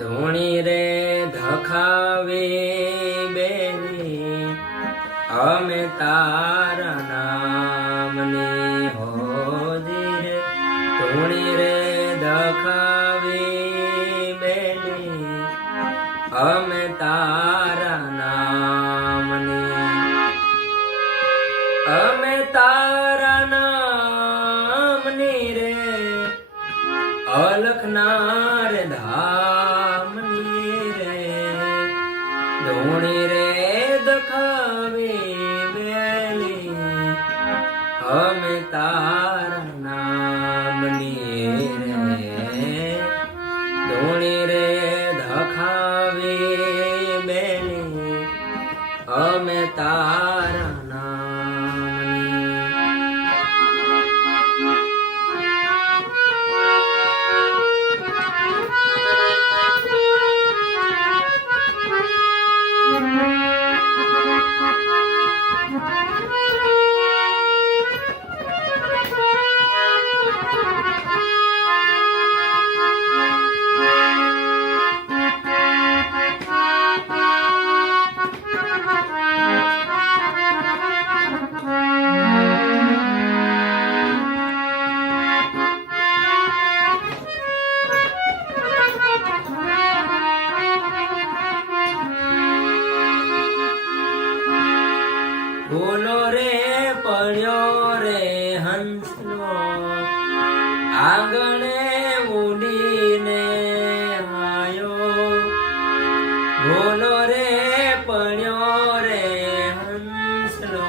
ધૂણી રે ધખાવે બેની અમે તારા નામની હોજી રે ધૂણી રે ધખાવે બેની અમે તારા નામની અમે તારા નામની રે અલખનાર ધામની રે ધૂણી રે દખાવે બેલી અમે તારા નામની રે ધૂણી રે દખાવે બેલી અમે તારા બોલો રે પડ્યો રે હંસનો આંગણે ઉડીને આયો બોલો રે પડ્યો રે હંસનો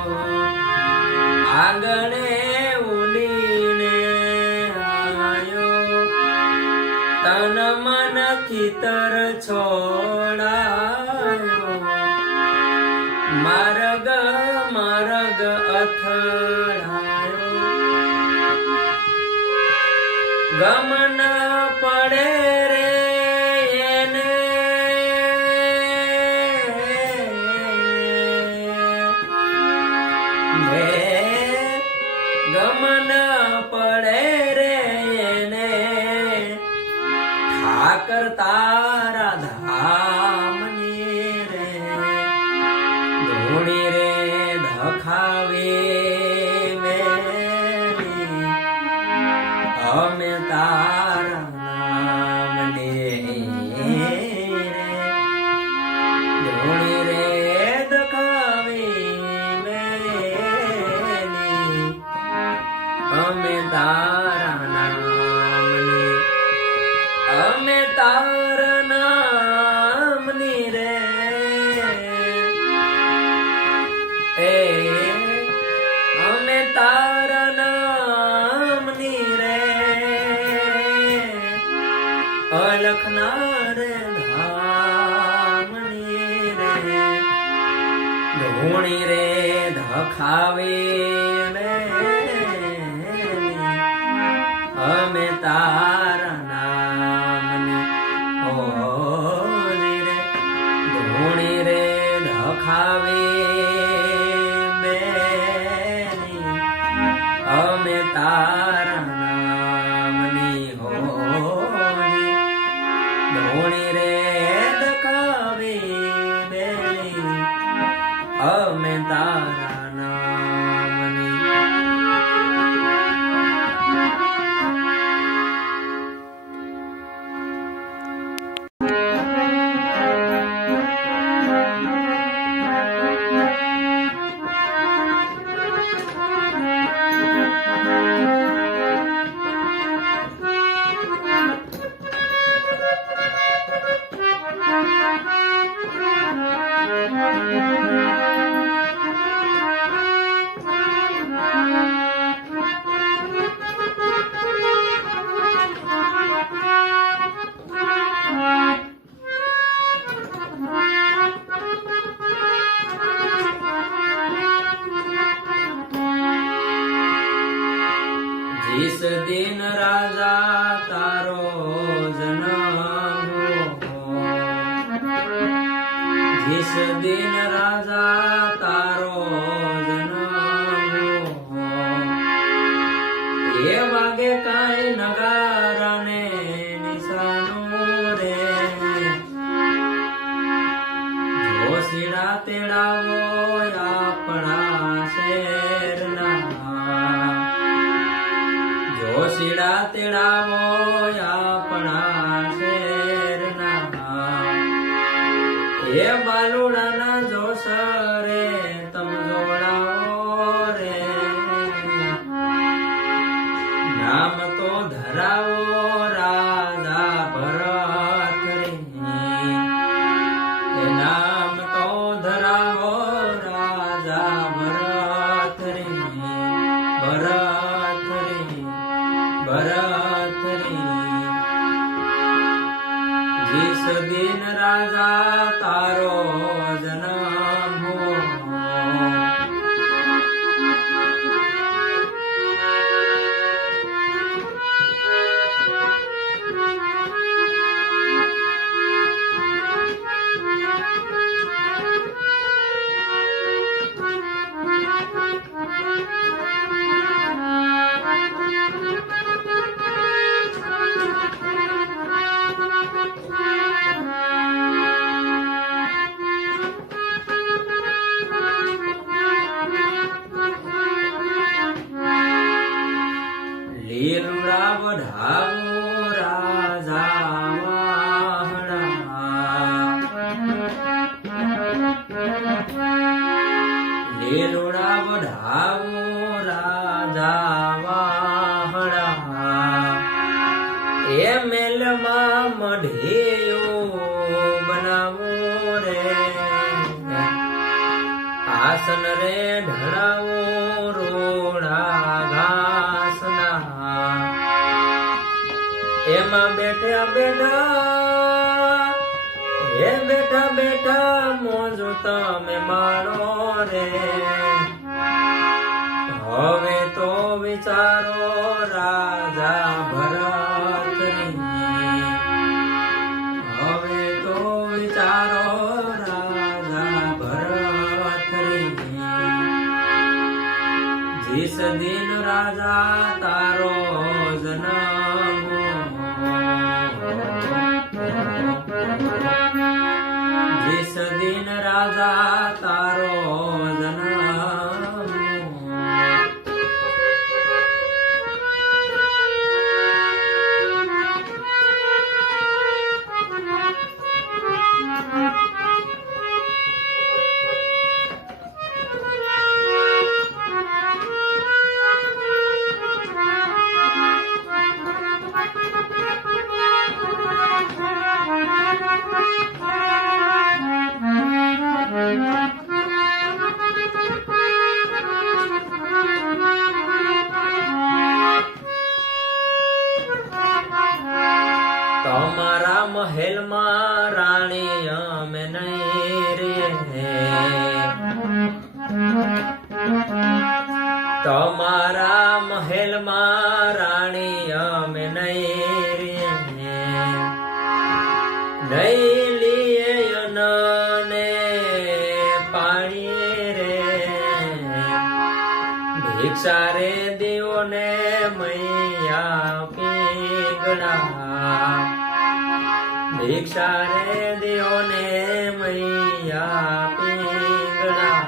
આંગણે ઉડીને આયો તન મનથી તર છોડાયો માર્ગ માર્ગ અથડાયો ગમન પડે રે એને ગમન પડે રે એને ઠાકર તારા ધામની રે ધૂણી રે ધખાવે બેલી અમે તારા નામની રે ધૂણી રે ધખાવે બેલી અમે તારા નામની અમે તારા નામની રે અમે તારા નામની રે અલખનાર ધામની રે ધૂણી રે ધખાવે અમે તારા નામની હોરી રે ધૂણી રે ધખાવે અમે તારા નામની હોરી ધૂણી રે ધખાવે બેલી અમે તારા નામની દિન રાજા તારો જન્મ એ વાગે કાંઈ નગારાને નિશાનું રે જોશીડા તેડાવો આપણા શેરના જોશીડા તેડાવો આપણા શેરના એ બાલુડાના જોશ રે તમ જોડાવો રે નામ તો ધરાવો રાજા ભરત રે એ નામ તો ધરાવો રાજા ભરત રે ભરત રે ભરત રે जिस दिन राजा तारो जन्म हो લીલુડા વઢાવો રાજા વાહણા લીલુડા વઢાવો રાજા વાહણા એ મેલમાં મઢીયો બનાવો રે આસન રે ઢળાવો રોડા ઘાસના એમાં બેઠા બેઠા એ બેઠા બેઠા મોજો તમે માણો રે હવે તો વિચારો રાજા ભરત હવે તો વિચારો રાજા ભરત जिस दिन राजा तारो जन्म जिस दिन राजा तारो जन्म તમારા મહેલમાં રાણી અમે નહીં રે તમારા મહેલમાં રાણી અમે નહીં રે નહીં લીએ અનને પાણી રે ભિક્ષા રે દેવો ને મૈયા પીગળા ભિક્ષા રે દેવો ને મૈયા પીગળા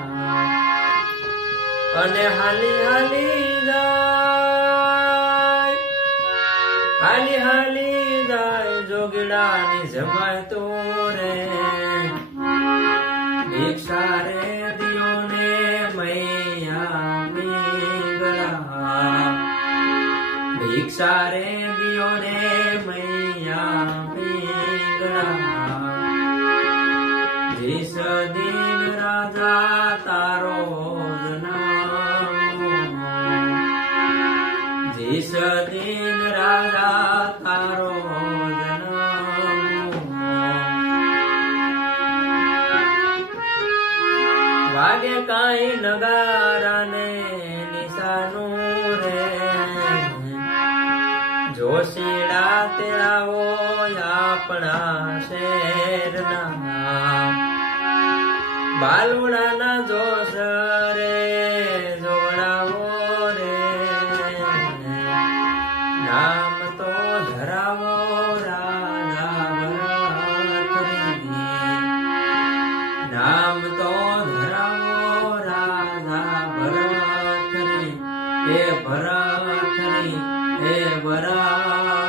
અને હાલી હાલી જાય હાલી હાલી જાય જોગીડાની જમાય તો રે ભિક્ષા રે દેવો ને મૈયા પીગળા ભિક્ષા રે દેવો ને મૈયા जिस दिन राजा तारो जन्म जिस दिन राजा तारो जन्म वागे काई नगारा ने निशानु रे જોશીડા તેડાવો આપણા શેરના વાલુડાના જોશ રે જોડાવો રે નામ તો ધરાવો રાજા ભરતરી નામ તો ધરાવો રાજા ભરતરી હે ભરતરી હે ભરત